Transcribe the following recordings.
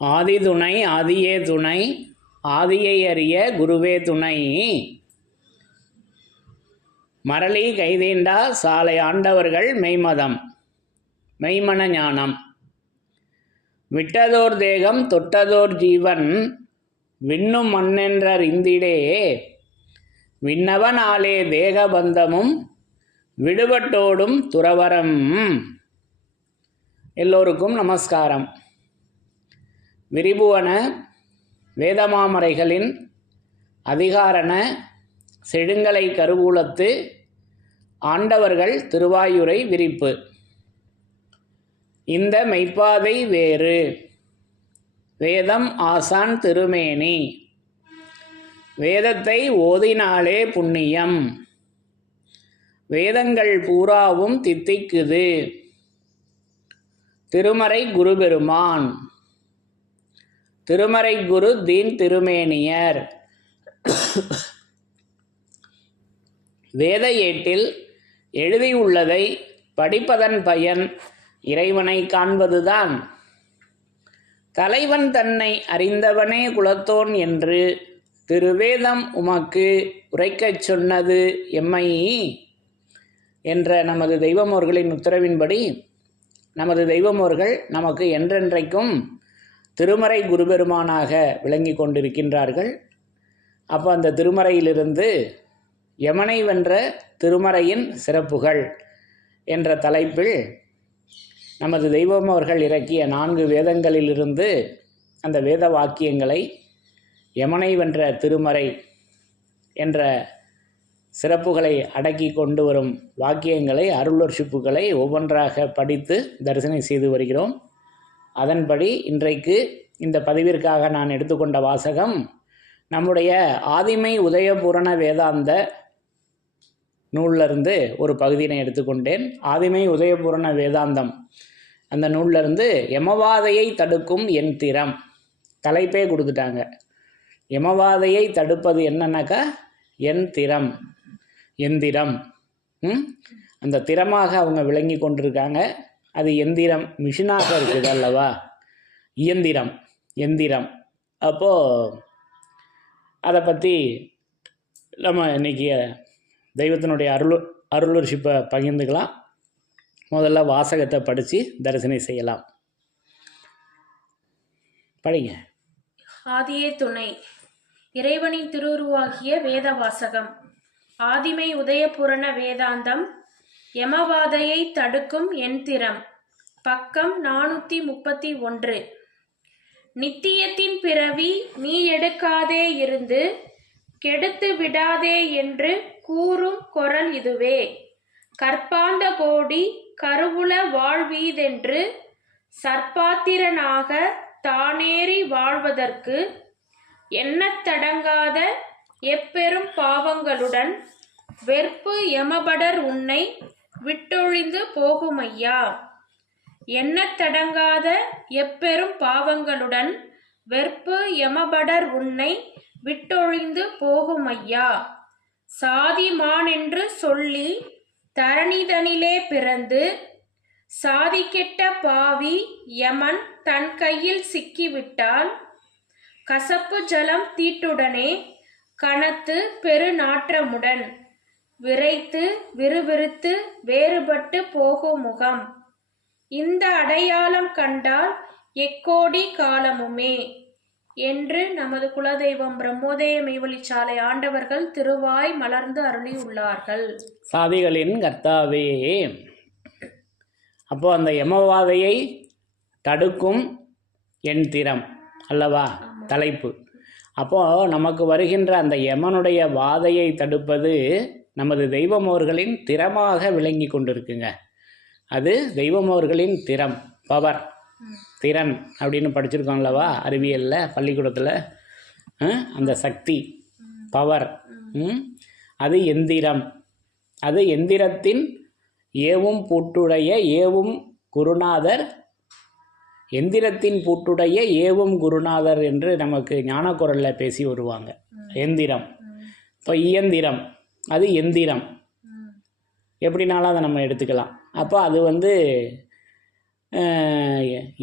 ஆதி துணை ஆதியே துணை, ஆதியை அறிய குருவே துணை. மரளி கைதீண்டா சாலை ஆண்டவர்கள் மெய்மதம் மெய்மன ஞானம். விட்டதோர் தேகம் தொட்டதோர் ஜீவன், விண்ணும் மண்ணென்றர் இந்திடே. விண்ணவனாலே தேகபந்தமும் விடுபட்டோடும் துறவரம். எல்லோருக்கும் நமஸ்காரம். விரிபுவன வேதமாமரைகளின் அதிகாரண செழுங்கலை கருவூலத்து ஆண்டவர்கள் திருவாயுரை விரிப்பு. இந்த மெய்ப்பாதை வேறு வேதம் ஆசான் திருமேனி, வேதத்தை ஓதினாலே புண்ணியம், வேதங்கள் பூராவும் தித்திக்குது. திருமறை குருபெருமான், திருமறை குரு தீன் திருமேனியர். வேத ஏட்டில் எழுதியுள்ளதை படிப்பதன் பயன் இறைவனை காண்பதுதான். தலைவன் தன்னை அறிந்தவனே குலத்தோன் என்று திருவேதம் உமக்கு உரைக்கச் சொன்னது எம்மை என்ற நமது தெய்வமோர்களின் உத்தரவின்படி நமது தெய்வமோர்கள் நமக்கு என்றென்றைக்கும் திருமறை குருபெருமானாக விளங்கி கொண்டிருக்கின்றார்கள். அப்போ அந்த திருமறையிலிருந்து யமனை வென்ற திருமறையின் சிறப்புகள் என்ற தலைப்பில் நமது தெய்வமோர்கள் இறக்கிய 4 வேதங்களிலிருந்து அந்த வேத வாக்கியங்களை யமனை வென்ற திருமறை என்ற சிறப்புகளை அடக்கி கொண்டு வரும் வாக்கியங்களை, அருளொர்ஷிப்புகளை ஒவ்வொன்றாக படித்து தரிசனம் செய்து வருகிறோம். அதன்படி இன்றைக்கு இந்த பதிவிற்காக நான் எடுத்துக்கொண்ட வாசகம் நம்முடைய ஆதிமை உதயபூரண வேதாந்த நூலிலிருந்து ஒரு பகுதியினை எடுத்துக்கொண்டேன். ஆதிமை உதயபூரண வேதாந்தம் அந்த நூலிலிருந்து யமவாதையை தடுக்கும் என் திறம் தலைப்பே கொடுத்துட்டாங்க. யமவாதையை தடுப்பது என்னன்னாக்கா என் திறம், எந்திரம். அந்த திறமாக அவங்க விளங்கி கொண்டிருக்காங்க. அது எந்திரம், மிஷினாக இருக்குது அல்லவா, இயந்திரம், எந்திரம். அப்போது அதை பற்றி நம்ம இன்றைக்கி தெய்வத்தினுடைய அருளொர்ஷிப்பை பகிர்ந்துக்கலாம். முதல்ல வாசகத்தை படித்து தரிசனம் செய்யலாம். படிங்க. ஆதியே துணை. இறைவனின் திருவுருவாகிய வேத வாசகம். ஆதிமை உதயபூரண வேதாந்தம், யமவாதையை தடுக்கும் எந்திரம். பக்கம் 431. நித்தியத்தின் பிறவி நீ எடுக்காதே இருந்து கெடுத்து விடாதே என்று கூறும் குரல் இதுவே. கற்பாந்த கோடி கருவுல வாழ்வீதென்று சர்ப்பாத்திரனாக தானேறி வாழ்வதற்கு எண்ணத்தடங்காத எப்பெரும் பாவங்களுடன் வெறுப்பு யமபடர் உன்னை விட்டொழிந்து போகுமையா. எண்ணத்தடங்காத எப்பெரும் பாவங்களுடன் வெறுப்பு யமபடர் உன்னை விட்டொழிந்து போகுமையா. சாதிமானென்று சொல்லி தரணிதனிலே பிறந்து சாதி கெட்ட பாவி யமன் தன் கையில் சிக்கிவிட்டால் கசப்பு ஜலம் தீட்டுடனே கனத்து பெருநாற்றமுடன் விரைத்து விறுவிறுத்து வேறுபட்டு போகும் முகம். இந்த அடையாளம் கண்டால் எக்கோடி காலமுமே என்று நமது குலதெய்வம் பிரம்மோதய மெய்வழிச்சாலை ஆண்டவர்கள் திருவாய் மலர்ந்து அருளி உள்ளார்கள். சாதிகளின் கர்த்தாவே. அப்போ அந்த யமவாதையை தடுக்கும் என் திறம் அல்லவா தலைப்பு. அப்போது நமக்கு வருகின்ற அந்த யமனுடைய வாதையை தடுப்பது நமது தெய்வமோர்களின் திறமாக விளங்கி கொண்டிருக்குங்க. அது தெய்வமோர்களின் திறம், பவர், திறன் அப்படின்னு படிச்சிருக்கோம் அல்லவா அறிவியலில், பள்ளிக்கூடத்தில். அந்த சக்தி, பவர், அது எந்திரம். அது எந்திரத்தின் ஏவும் பூட்டுடைய ஏவும் குருநாதர், எந்திரத்தின் பூட்டுடைய ஏவும் குருநாதர் என்று நமக்கு ஞானக்குரலில் பேசி வருவாங்க. எந்திரம், இப்போ இயந்திரம், அது எந்திரம், எப்படினாலும் அதை நம்ம எடுத்துக்கலாம். அப்போ அது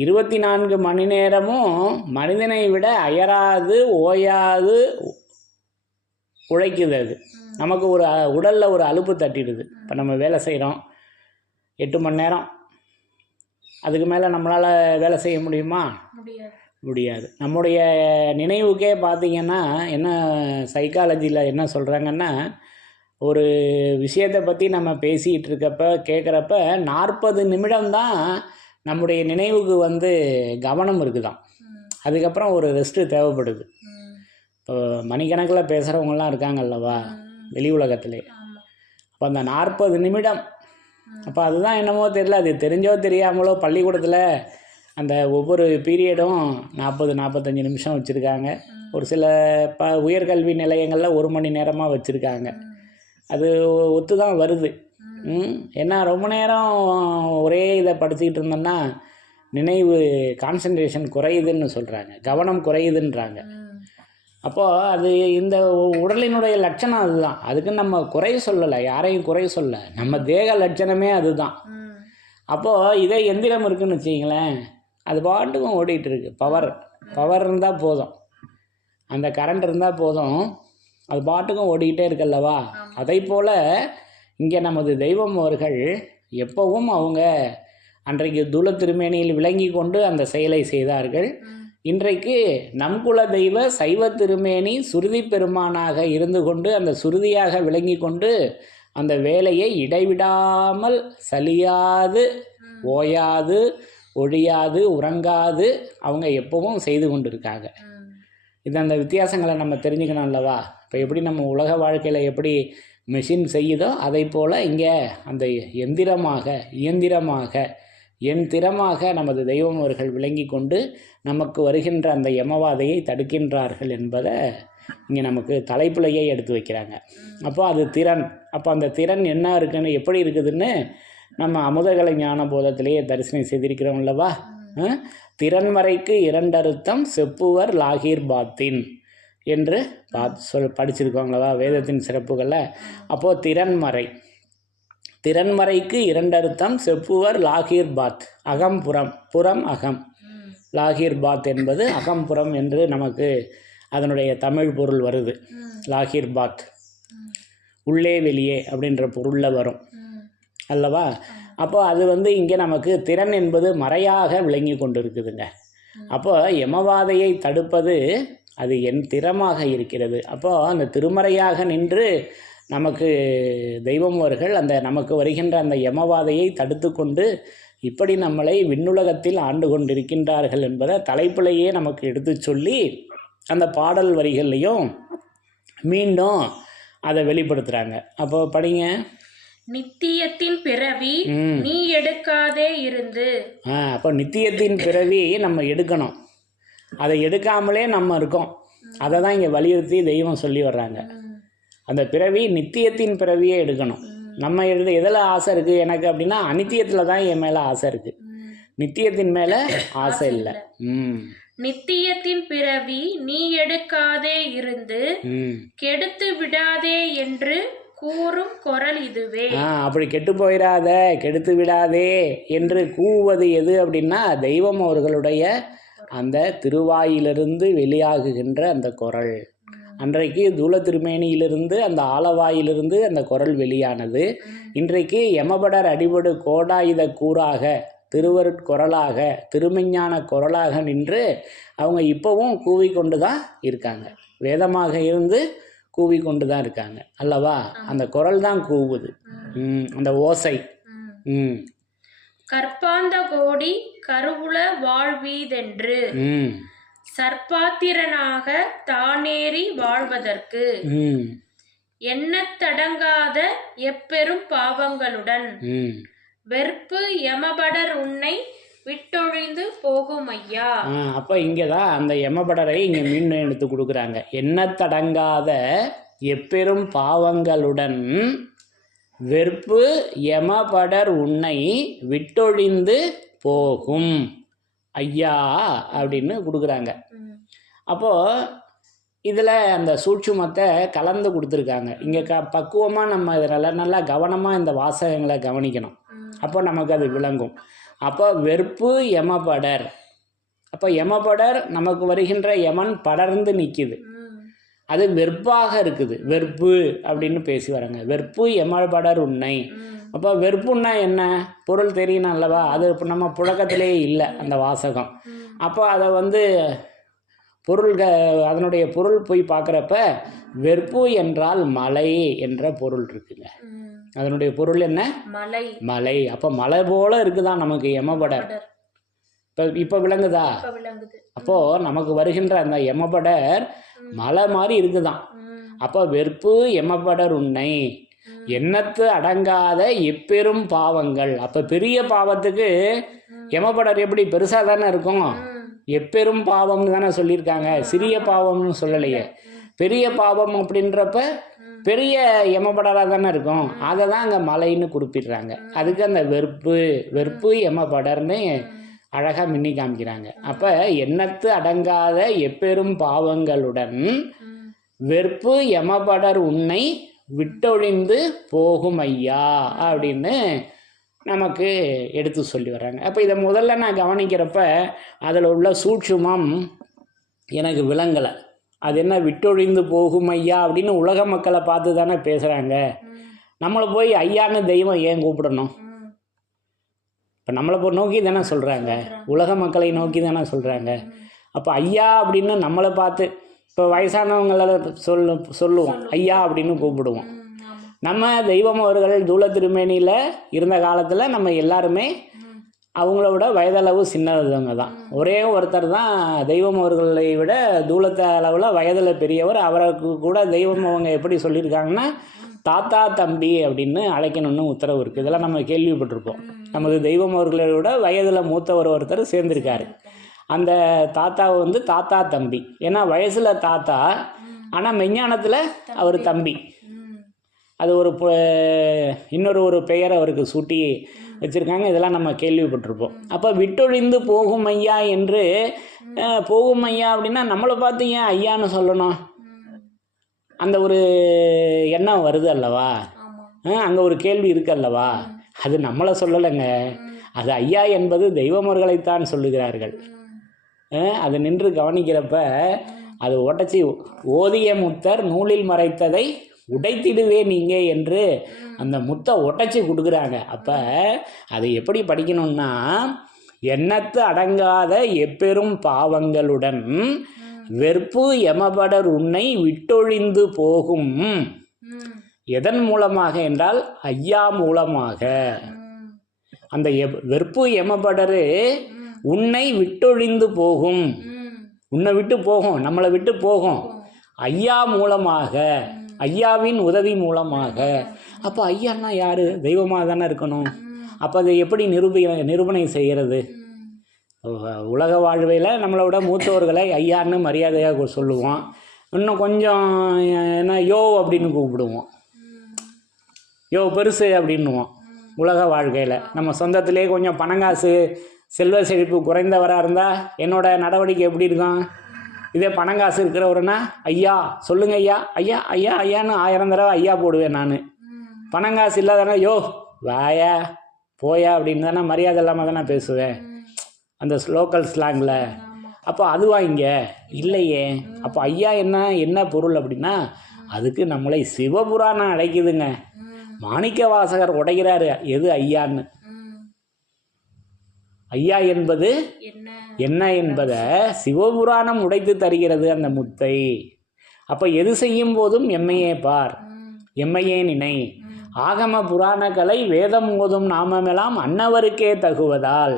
24 மணி நேரமும் மனிதனை விட அயராது ஓயாது உழைக்குது. அது நமக்கு ஒரு உடலில் ஒரு அலுப்பு தட்டிடுது. இப்போ நம்ம வேலை செய்கிறோம் 8 மணி நேரம், அதுக்கு மேலே நம்மளால் வேலை செய்ய முடியுமா? முடியாது. நம்முடைய நினைவுக்கே பார்த்திங்கன்னா என்ன சைக்காலஜியில் என்ன சொல்கிறாங்கன்னா, ஒரு விஷயத்தை பற்றி நம்ம பேசிகிட்டு இருக்கப்ப கேட்குறப்ப 40 நிமிடம்தான் நம்முடைய நினைவுக்கு கவனம் இருக்குதாம். அதுக்கப்புறம் ஒரு ரெஸ்ட்டு தேவைப்படுது. இப்போ மணிக்கணக்கில் பேசுகிறவங்களாம் இருக்காங்கல்லவா வெளி உலகத்திலே. அப்போ அந்த 40 நிமிடம், அப்போ அதுதான் என்னமோ தெரியல, அது தெரிஞ்சோ தெரியாமலோ பள்ளிக்கூடத்தில் அந்த ஒவ்வொரு பீரியடும் 40-45 நிமிஷம் வச்சுருக்காங்க. ஒரு சில உயர்கல்வி நிலையங்களில் 1 மணி நேரமாக வச்சுருக்காங்க. அது ஒத்து தான் வருது. ஏன்னா ரொம்ப நேரம் ஒரே இதை படிச்சுக்கிட்டு இருந்தோன்னா நினைவு கான்சன்ட்ரேஷன் குறையுதுன்னு சொல்கிறாங்க, கவனம் குறையுதுன்றாங்க. அப்போது அது இந்த உடலினுடைய லட்சணம் அதுதான். அதுக்கு நம்ம குறை சொல்லலை, யாரையும் குறை சொல்ல, நம்ம தேக லட்சணமே அதுதான். அப்போது இதே எந்திரம் இருக்குதுன்னு வச்சிங்களேன், அது பாட்டுக்கும் ஓடிட்டு இருக்கு. பவர் இருந்தால் போதும், அந்த கரண்ட் இருந்தால் போதும், அது பாட்டுக்கும் ஓடிக்கிட்டே இருக்கல்லவா. அதை போல் இங்கே நமது தெய்வம் அவர்கள் எப்பவும் அவங்க அன்றைக்கு தூல திருமேனியில் விளங்கி கொண்டு அந்த செயலை செய்தார்கள். இன்றைக்கு நம் குல தெய்வ சைவ திருமேனி சுருதி பெருமானாக இருந்து கொண்டு அந்த சுருதியாக விளங்கி கொண்டு அந்த வேலையை இடைவிடாமல் சலியாது ஓயாது ஒழியாது உறங்காது அவங்க எப்பவும் செய்து கொண்டு இருக்காங்க. இது அந்த வித்தியாசங்களை நம்ம தெரிஞ்சுக்கணும் அல்லவா. இப்போ எப்படி நம்ம உலக வாழ்க்கையில் எப்படி மெஷின் செய்யுதோ அதை போல் இங்கே அந்த இயந்திரமாக நமது தெய்வம் அவர்கள் விளங்கி கொண்டு நமக்கு வருகின்ற அந்த யமவாதையை தடுக்கின்றார்கள் என்பதை இங்கே நமக்கு தலைப்புலையே எடுத்து வைக்கிறாங்க. அப்போ அது திறன். அப்போ அந்த திறன் என்ன இருக்குன்னு எப்படி இருக்குதுன்னு நம்ம அமுதகலை ஞான போதத்திலேயே தரிசனம் செய்திருக்கிறோம் அல்லவா. திறன்மறைக்கு 2 அர்த்தம் செப்புவர் லாகீர் பாத்தின் என்று படிச்சிருக்கோங்களவா வேதத்தின் சிறப்புகளில். அப்போது திறன்மறைக்கு 2 அர்த்தம் செப்புவர் லாகீர் பாத், அகம்புறம், புறம் அகம். லாகீர் பாத் என்பது அகம்புறம் என்று நமக்கு அதனுடைய தமிழ் பொருள் வருது. லாகீர் பாத் உள்ளே வெளியே அப்படின்ற பொருளில் வரும் அல்லவா. அப்போது அது இங்கே நமக்கு திறன் என்பது மறையாக விளங்கி கொண்டு இருக்குதுங்க. அப்போ யமவாதையை தடுப்பது அது என் திறமாக இருக்கிறது. அப்போது அந்த திருமறையாக நின்று நமக்கு தெய்வம் அவர்கள் அந்த நமக்கு வருகின்ற அந்த யமவாதையை தடுத்து கொண்டு இப்படி நம்மளை விண்ணுலகத்தில் ஆண்டு கொண்டிருக்கின்றார்கள் என்பதை தலைப்பிலேயே நமக்கு எடுத்து சொல்லி அந்த பாடல் வரிகள்லையும் மீண்டும் அதை வெளிப்படுத்துகிறாங்க. அப்போ படிங்க. நித்தியத்தின் பிறவி நீ எடுக்காதே இருந்து. அப்போ நித்தியத்தின் பிறவி நம்ம எடுக்கணும், அதை எடுக்காமலே நம்ம இருக்கோம். அதை தான் இங்கே வலியுறுத்தி தெய்வம் சொல்லி வர்றாங்க. அந்த பிறவி நித்தியத்தின் பிறவியே எடுக்கணும். நம்ம எதில் ஆசை இருக்குது எனக்கு அப்படின்னா அனித்தியத்தில் தான் என் மேலே ஆசை இருக்குது, நித்தியத்தின் மேலே ஆசை இல்லை. நித்தியத்தின் பிறவி நீ எடுக்காதே இருந்து கெடுத்து விடாதே என்று கூறும் குரல் இதுவே. அப்படி கெட்டு போயிடாத, கெடுத்து விடாதே என்று கூவுவது எது அப்படின்னா தெய்வம் அவர்களுடைய அந்த திருவாயிலிருந்து வெளியாகுகின்ற அந்த குரல். அன்றைக்கு தூல திருமேனியிலிருந்து அந்த ஆலவாயிலிருந்து அந்த குரல் வெளியானது. இன்றைக்கு யமபடர் அடிபடு கோடாயுத கூறாக திருவருட்குரலாக திருமெஞ்ஞான குரலாக நின்று அவங்க இப்போவும் கூவிக்கொண்டு தான் இருக்காங்க. வேதமாக இருந்து கூவிக்கொண்டு தான் இருக்காங்க அல்லவா. அந்த குரல் தான் கூவுது, அந்த ஓசை. கற்பாந்த கோடி கருவுல வாழ்வீதென்று சர்பாத்திரனாக தானேறி வாழ்வதற்கு எண்ணத்தடங்காத எப்பெரும் பாவங்களுடன் வெறுப்பு யமபடர் உன்னை விட்டொழிந்து போகும் ஐயா. அப்போ இங்கே தான் அந்த யமபடரை இங்கே மீண்டும் எடுத்து கொடுக்குறாங்க. எண்ணத்தடங்காத எப்பெரும் பாவங்களுடன் வெறுப்பு யமபடர் உன்னை விட்டொழிந்து போகும் ஐயா அப்படின்னு கொடுக்குறாங்க. அப்போது இதில் அந்த சூட்சுமத்தை கலந்து கொடுத்துருக்காங்க. இங்கே பக்குவமாக நம்ம இதில் நல்லா கவனமாக இந்த வாசகங்களை கவனிக்கணும். அப்போ நமக்கு அது விளங்கும். அப்போ வெறுப்பு யமபடர். அப்போ யமபடர் நமக்கு வருகின்ற யமன் படர்ந்து நிற்கிது, அது வெறுப்பாக இருக்குது. வெறுப்பு அப்படின்னு பேசி வராங்க. வெறுப்பு யமபடர் உன்னை. அப்போ வெறுப்புன்னா என்ன பொருள் தெரியணும் அல்லவா? அது இப்போ நம்ம புழக்கத்திலே இல்லை அந்த வாசகம். அப்போ அதை அதனுடைய பொருள் போய் பார்க்குறப்ப வெறுப்பு என்றால் மலை என்ற பொருள் இருக்குங்க. அதனுடைய பொருள் என்ன? மலை. மலை. அப்போ மலை போல இருக்குதான் நமக்கு யமபடர். இப்போ விளங்குதா? அப்போது நமக்கு வருகின்ற அந்த யமபடர் மலை மாதிரி இருக்குதான். அப்போ வெறுப்பு யமபடர் உன்னை எண்ணத்து அடங்காத எப்பெரும் பாவங்கள். அப்போ பெரிய பாவத்துக்கு யமபடர் எப்படி பெருசாக தானே இருக்கும்? எப்பெரும் பாவம்னு தானே சொல்லியிருக்காங்க, சிறிய பாவம்னு சொல்லலையே. பெரிய பாவம் அப்படின்றப்ப பெரிய யமபடராக தானே இருக்கும். அதை தான் அங்கே மலைன்னு குறிப்பிடுறாங்க. அதுக்கு அந்த வெறுப்பு யமபடர்னு அழகாக மின்னி காமிக்கிறாங்க. அப்போ எண்ணத்து அடங்காத எப்பெரும் பாவங்களுடன் வெறுப்பு யமபடர் உன்னை விட்டொழிந்து போகும் ஐயா அப்படின்னு நமக்கு எடுத்து சொல்லி வர்றாங்க. அப்போ இதை முதல்ல நான் கவனிக்கிறப்ப அதில் உள்ள சூட்சுமம் எனக்கு விளங்கலை. அது என்ன விட்டொழிந்து போகும் ஐயா அப்படின்னு உலக மக்களை பார்த்து தானே பேசுகிறாங்க. நம்மளை போய் ஐயான்னு தெய்வம் ஏன் கூப்பிடணும்? இப்போ நம்மளை போய் நோக்கி தானே சொல்கிறாங்க, உலக மக்களை நோக்கி தானே சொல்கிறாங்க. அப்போ ஐயா அப்படின்னு நம்மளை பார்த்து, இப்போ வயசானவங்களை சொல்லுவோம் ஐயா அப்படின்னு கூப்பிடுவோம். நம்ம தெய்வம் அவர்கள் தூள திருமேனியில் இருந்த காலத்தில் நம்ம எல்லாருமே அவங்கள விட வயதளவு சின்னவங்க தான். ஒரே ஒருத்தர் தான் தெய்வம் அவர்களை விட தூளத்த அளவில் வயதில் பெரியவர். அவருக்கு கூட தெய்வம் அவங்க எப்படி சொல்லியிருக்காங்கன்னா தாத்தா தம்பி அப்படின்னு அழைக்கணும்னு உத்தரவு இருக்குது. இதெல்லாம் நம்ம கேள்விப்பட்டிருப்போம். நமது தெய்வம் அவர்களை விட வயதில் மூத்தவர் ஒருத்தர் சேர்ந்திருக்காரு. அந்த தாத்தாவை தாத்தா தம்பி. ஏன்னா வயசில் தாத்தா, ஆனால் மெஞ்ஞானத்தில் அவர் தம்பி. அது இன்னொரு பெயரை அவருக்கு சூட்டி வச்சுருக்காங்க. இதெல்லாம் நம்ம கேள்விப்பட்டிருப்போம். அப்போ விட்டொழிந்து போகும் ஐயா என்று போகும் ஐயா அப்படின்னா நம்மளை பார்த்து ஏன் ஐயான்னு சொல்லணும்? அந்த ஒரு எண்ணம் வருது அல்லவா? அங்கே ஒரு கேள்வி இருக்கு அல்லவா? அது நம்மளை சொல்லலைங்க, அது ஐயா என்பது தெய்வமர்களைத்தான் சொல்லுகிறார்கள். அது நின்று கவனிக்கிறப்ப அது உடச்சி ஓதிய முத்தர் நூலில் மறைத்ததை உடைத்திடுவே நீங்கள் என்று அந்த முத்தை உடைச்சி கொடுக்குறாங்க. அப்போ அதை எப்படி படிக்கணும்னா எண்ணத்து அடங்காத எப்பெரும் பாவங்களுடன் வெறுப்பு யமபடர் உன்னை விட்டொழிந்து போகும். எதன் மூலமாக என்றால் ஐயா மூலமாக. அந்த வெறுப்பு யமபடரு உன்னை விட்டொழிந்து போகும், உன்னை விட்டு போகும், நம்மளை விட்டு போகும் ஐயா மூலமாக, ஐயாவின் உதவி மூலமாக. அப்போ ஐயான்னா யார்? தெய்வமாக தானே இருக்கணும். அப்போ அதை எப்படி நிரூபணை செய்கிறது? உலக வாழ்வையில் நம்மளோட மூத்தவர்களை ஐயான்னு மரியாதையாக சொல்லுவோம். இன்னும் கொஞ்சம் என்ன யோ அப்படின்னு கூப்பிடுவோம், யோ பெருசு அப்படின்னுவோம். உலக வாழ்க்கையில் நம்ம சொந்தத்திலே கொஞ்சம் பணங்காசு செல்வ செழிப்பு குறைந்தவராக இருந்தால் என்னோட நடவடிக்கை எப்படி இருக்கும்? இதே பணங்காசு இருக்கிறவருன்னா ஐயா சொல்லுங்க ஐயா, ஐயா ஐயா ஐயான்னு 1000 தடவை ஐயா போடுவேன் நான். பணங்காசு இல்லாதானே யோ வாயா போயா அப்படின்னு தானே மரியாதை இல்லாமல் தானே பேசுவேன், அந்த லோக்கல் ஸ்லாங்கில். அப்போ அதுவா இங்கே இல்லையே. அப்போ ஐயா என்ன பொருள் அப்படின்னா அதுக்கு நம்மளை சிவபுராணம் அடைக்குதுங்க. மாணிக்க வாசகர் உடைகிறாரு எது ஐயான்னு. ஐயா என்பது என்ன என்பதை சிவபுராணம் உடைத்து தருகிறது அந்த முத்தை. அப்போ எது செய்யும் போதும் எம்மையே பார், எம்மையே நினை, ஆகம புராணங்களை வேதம் ஓதும் நாமெல்லாம் அன்னவருக்கே தகுவதால்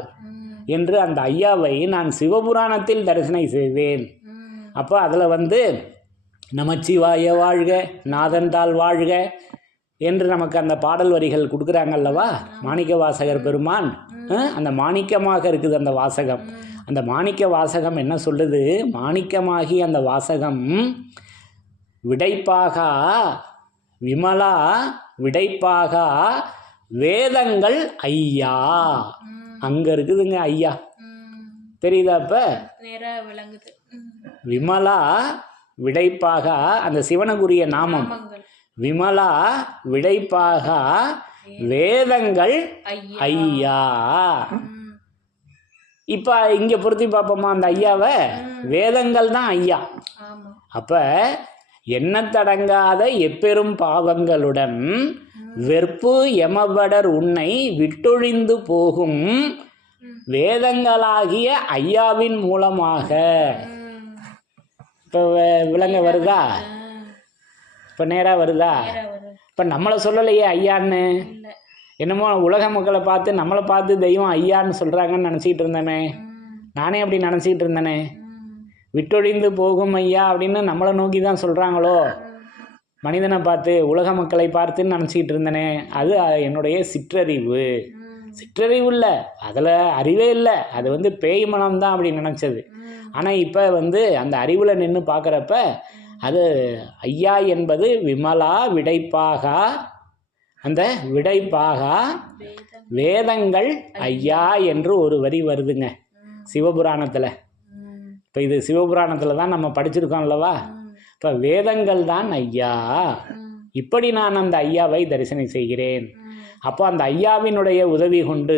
என்று அந்த ஐயாவை நான் சிவபுராணத்தில் தரிசனை செய்வேன். அப்போ அதில் நமச்சிவாய வாழ்க நாதன்தாள் வாழ்க என்று நமக்கு அந்த பாடல் வரிகள் கொடுக்குறாங்கல்லவா மாணிக்க வாசகர் பெருமான். அந்த மாணிக்கமாக இருக்குது அந்த வாசகம். அந்த மாணிக்க வாசகம் என்ன சொல்லுது? மாணிக்கமாகி அந்த வாசகம் விடைப்பாக விமலா விடைப்பாக வேதங்கள் ஐயா. அங்கே இருக்குதுங்க ஐயா, தெரியுதா? இப்போ விமலா விடைப்பாக அந்த சிவனுக்குரிய நாமம் விமலா விடைப்பாக வேதங்கள் ஐயா. இப்போ இங்கே பொருத்தி பார்ப்போமா அந்த ஐயாவை? வேதங்கள் தான் ஐயா. அப்போ எண்ணத்தடங்காத எப்பெரும் பாவங்களுடன் வெறுப்பு எமபடர் உன்னை விட்டொழிந்து போகும் வேதங்களாகிய ஐயாவின் மூலமாக. இப்போ விளங்க வருதா? இப்போ நேராக வருதா? இப்போ நம்மளை சொல்லலையே ஐயான்னு. என்னமோ உலக மக்களை பார்த்து நம்மளை பார்த்து தெய்வம் ஐயான்னு சொல்கிறாங்கன்னு நினச்சிக்கிட்டு இருந்தேனே. நானே அப்படி நினச்சிக்கிட்டு இருந்தேனே. விட்டொழிந்து போகும் ஐயா அப்படின்னு நம்மளை நோக்கி தான் சொல்கிறாங்களோ, மனிதனை பார்த்து உலக மக்களை பார்த்துன்னு நினச்சிக்கிட்டு இருந்தேனே. அது என்னுடைய சிற்றறிவு. சிற்றறிவு இல்லை, அதில் அறிவே இல்லை. அது பேய் மனம்தான் அப்படி நினச்சது. ஆனால் இப்போ அந்த அறிவில் நின்று பார்க்குறப்ப அது ஐயா என்பது விமலா விடைப்பாகா, அந்த விடைப்பாகா வேதங்கள் ஐயா என்று ஒரு வரி வருதுங்க சிவபுராணத்தில். இப்போ இது சிவபுராணத்தில் தான் நம்ம படிச்சிருக்கோம் அல்லவா? இப்போ வேதங்கள் தான் ஐயா. இப்படி நான் அந்த ஐயாவை தரிசனம் செய்கிறேன். அப்போ அந்த ஐயாவினுடைய உதவி கொண்டு,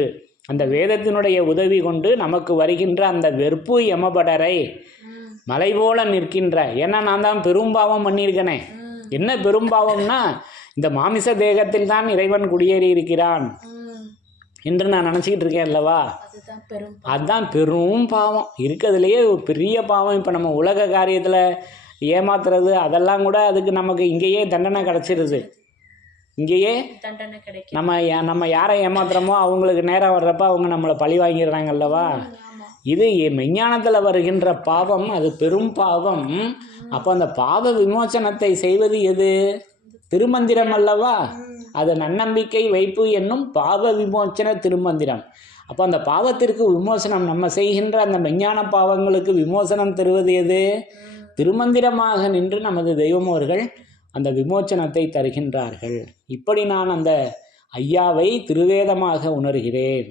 அந்த வேதத்தினுடைய உதவி கொண்டு நமக்கு வருகின்ற அந்த வெறுப்பு யமபடரை மலை போல நிற்கின்ற, ஏன்னா நான் தான் பெரும்பாவம் பண்ணியிருக்கேனே. என்ன பெரும்பாவம்னா, இந்த மாமிச தேகத்தில் தான் இறைவன் குடியேறி இருக்கிறான் என்று நான் நினச்சிக்கிட்டு இருக்கேன் அல்லவா? அதுதான் பெரும் பாவம். இருக்கிறதுலையே பெரிய பாவம். இப்போ நம்ம உலக காரியத்தில் ஏமாத்துறது அதெல்லாம் கூட அதுக்கு நமக்கு இங்கேயே தண்டனை கிடச்சிருது. இங்கேயே நம்ம யாரை ஏமாத்துறோமோ அவங்களுக்கு நேரம் வர்றப்ப அவங்க நம்மளை பழி வாங்கிடுறாங்க அல்லவா? இது மெஞ்ஞானத்தில் வருகின்ற பாவம், அது பெரும் பாவம். அப்போ அந்த பாவ விமோசனத்தை செய்வது எது? திருமந்திரம் அல்லவா? அது நன்னம்பிக்கை வைப்பு என்னும் பாவ விமோசன திருமந்திரம். அப்போ அந்த பாவத்திற்கு விமோசனம், நம்ம செய்கின்ற அந்த மெஞ்ஞான பாவங்களுக்கு விமோசனம் தருவது எது? திருமந்திரமாக நின்று நமது தெய்வம் அவர்கள் அந்த விமோச்சனத்தை தருகின்றார்கள். இப்படி நான் அந்த ஐயாவை திருவேதமாக உணர்கிறேன்.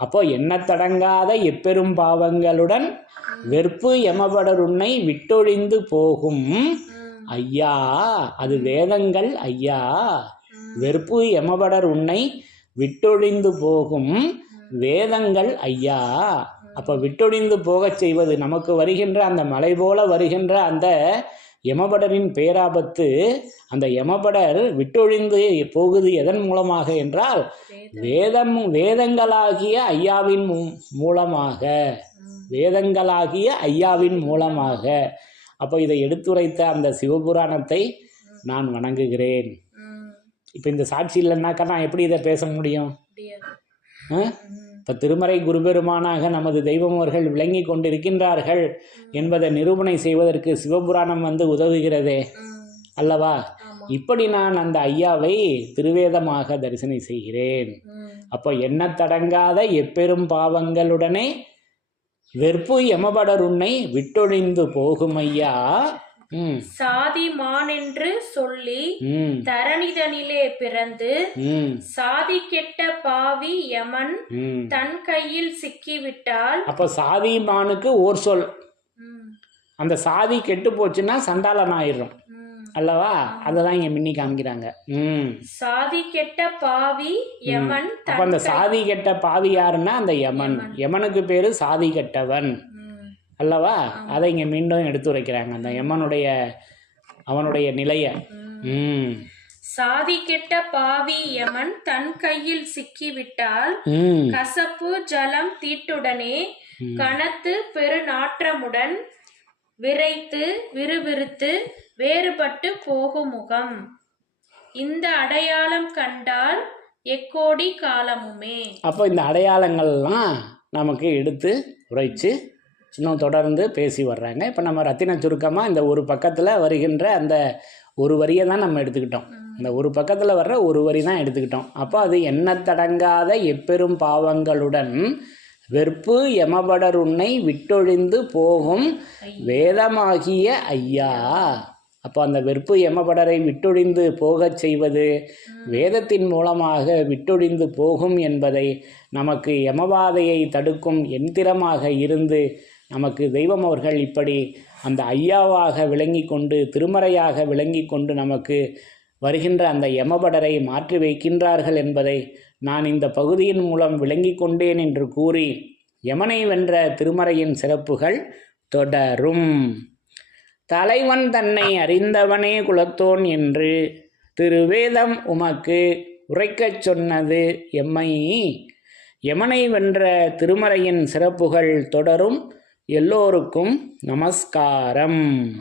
அப்போ எண்ணத்தடங்காத எப்பெரும் பாவங்களுடன் வெறுப்பு யமபடர் உன்னை விட்டொழிந்து போகும் ஐயா, அது வேதங்கள் ஐயா. வெறுப்பு யமபடர் உன்னை விட்டொழிந்து போகும் வேதங்கள் ஐயா. அப்போ விட்டொழிந்து போகச் செய்வது நமக்கு வருகின்ற அந்த மலை போல வருகின்ற அந்த யமபடரின் பேராபத்து. அந்த யமபடர் விட்டொழிந்து போகுது எதன் மூலமாக என்றால் வேதங்களாகிய ஐயாவின் மூலமாக. வேதங்களாகிய ஐயாவின் மூலமாக. அப்போ இதை எடுத்துரைத்த அந்த சிவபுராணத்தை நான் வணங்குகிறேன். இப்போ இந்த சாட்சி இல்லைன்னாக்கா நான் எப்படி இதை பேச முடியும்? இப்போ திருமறை குருபெருமானாக நமது தெய்வம் அவர்கள் விளங்கி கொண்டிருக்கின்றார்கள் என்பதை நிரூபணை செய்வதற்கு சிவபுராணம் உதவுகிறதே அல்லவா? இப்படி நான் அந்த ஐயாவை திருவேதமாக தரிசனம் செய்கிறேன். அப்போ எண்ணத்தடங்காத எப்பெரும் பாவங்களுடனே வெறுப்பு யமபடர் உன்னை விட்டொழிந்து போகும் ஐயா. சாதி மான் என்று சொல்லி தரணிதனிலே பிறந்து சாதி கெட்ட பாவி யமன் தன் கையில் சிக்கிவிட்டால். அப்ப சாதி மானுக்கு ஓர் சொல். அந்த சாதி கெட்டு போச்சுன்னா சண்டாளன் ஆயிடும் அல்லவா? அததான் இங்க மின்னி காமிக்கிறாங்க. சாதி கெட்ட பாவி யமன். அப்ப அந்த சாதி கெட்ட பாவி யாருன்னா அந்த யமன். யமனுக்கு பேரு சாதி கெட்டவன் அல்லவா? அதை இங்க மீண்டும் எடுத்துரைக்கிறாங்க அந்த யமனுடைய அவனுடைய நிலைய. சாதி கெட்ட பாவி யமன் தன் கையில் சிக்கிவிட்டால் கசப்பு ஜலம் தீட்டுடனே கனத்து பெரு நாற்றமுடன் விரைத்து விறுவிறுத்து வேறுபட்டு போகும் முகம். இந்த அடையாளம் கண்டால் எக்கோடி காலமுமே. அப்போ இந்த அடையாளங்கள்லாம் நமக்கு எடுத்து உரைச்சு இன்னும் தொடர்ந்து பேசி வர்றாங்க. இப்போ நம்ம ரத்தின சுருக்கமாக இந்த ஒரு பக்கத்தில் வருகின்ற அந்த ஒரு வரியை தான் நம்ம எடுத்துக்கிட்டோம். இந்த ஒரு பக்கத்தில் வர்ற ஒரு வரி தான் எடுத்துக்கிட்டோம். அப்போ அது எண்ணத்தடங்காத எப்பெரும் பாவங்களுடன் வெறுப்பு யமபடர் உன்னை விட்டொழிந்து போகும் வேதமாகிய ஐயா. அப்போ அந்த வெறுப்பு யமபடரை விட்டொழிந்து போகச் செய்வது வேதத்தின் மூலமாக விட்டொழிந்து போகும் என்பதை நமக்கு யமபாதையை தடுக்கும் எந்திரமாக இருந்து நமக்கு தெய்வம் அவர்கள் இப்படி அந்த ஐயாவாக விளங்கி கொண்டு திருமறையாக விளங்கி கொண்டு நமக்கு வருகின்ற அந்த யமபடரை மாற்றி வைக்கின்றார்கள் என்பதை நான் இந்த பகுதியின் மூலம் விளங்கி கொண்டேன் என்று கூறி யமனை வென்ற திருமறையின் சிறப்புகள் தொடரும். தலைவன் தன்னை அறிந்தவனே குலத்தோன் என்று திருவேதம் உமக்கு உரைக்கச் சொன்னது எம்மை. யமனை வென்ற திருமறையின் சிறப்புகள் தொடரும். எல்லோருக்கும் நமஸ்காரம்.